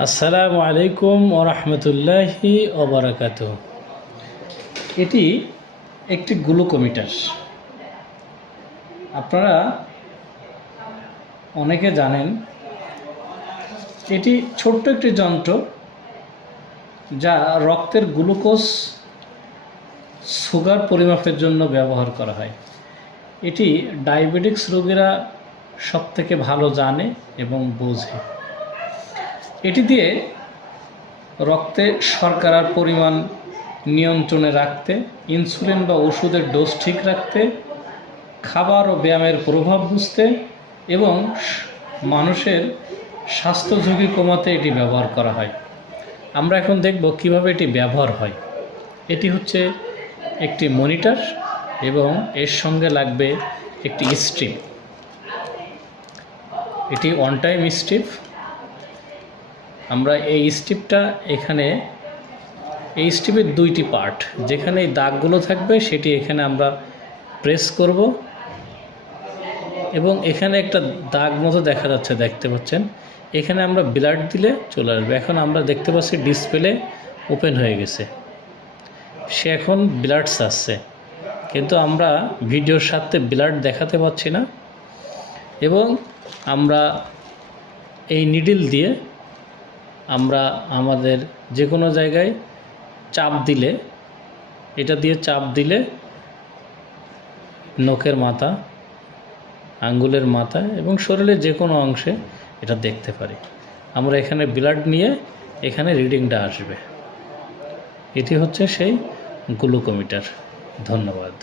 আসসালামু আলাইকুম ওয়া রাহমাতুল্লাহি ওয়া বারাকাতুহু। এটি একটি গ্লুকোমিটার। আপনারা অনেকে জানেন এটি ছোট্ট একটি যন্ত্র যা রক্তের গ্লুকোজ সুগার পরিমাপের জন্য ব্যবহার করা হয়। এটি ডায়াবেটিক্স রোগীরা সবথেকে ভালো জানে এবং বোঝে। এটি দিয়ে রক্তে শর্করার পরিমাণ নিয়ন্ত্রণে রাখতে, ইনসুলিন বা ওষুধের ডোজ ঠিক রাখতে, খাবার ও ব্যায়ামের প্রভাব বুঝতে এবং মানুষের স্বাস্থ্য ঝুঁকি কমাতে এটি ব্যবহার করা হয়। আমরা এখন দেখব কিভাবে এটি ব্যবহার হয়। এটি হচ্ছে একটি মনিটর এবং এর সঙ্গে লাগবে একটি স্ট্রিপ। এটি ওয়ান টাইম স্ট্রিপ। আমরা এই স্ট্রিপটা এখানে, এই স্ট্রিপের দুইটি পার্ট, যেখানে এই দাগগুলো থাকবে সেটি এখানে আমরা প্রেস করব এবং এখানে একটা দাগ মতো দেখা যাচ্ছে, দেখতে পাচ্ছেন। এখানে আমরা ব্লাড দিলে চলে আসবে। এখন আমরা দেখতে পাচ্ছি ডিসপ্লে ওপেন হয়ে গেছে, সে এখন ব্লাড চাচ্ছে, কিন্তু আমরা ভিডিওর সাথে ব্লাড দেখাতে পাচ্ছি না। এবং আমরা এই নিডল দিয়ে আমরা আমাদের যে কোনো জায়গায় চাপ দিলে, এটা দিয়ে চাপ দিলে নখের মাথা, আঙ্গুলের মাথা এবং শরীরের যে কোনো অংশে এটা দেখতে পারি। আমরা এখানে ব্লাড নিয়ে এখানে রিডিংটা আসবে। এটি হচ্ছে সেই গ্লুকোমিটার। ধন্যবাদ।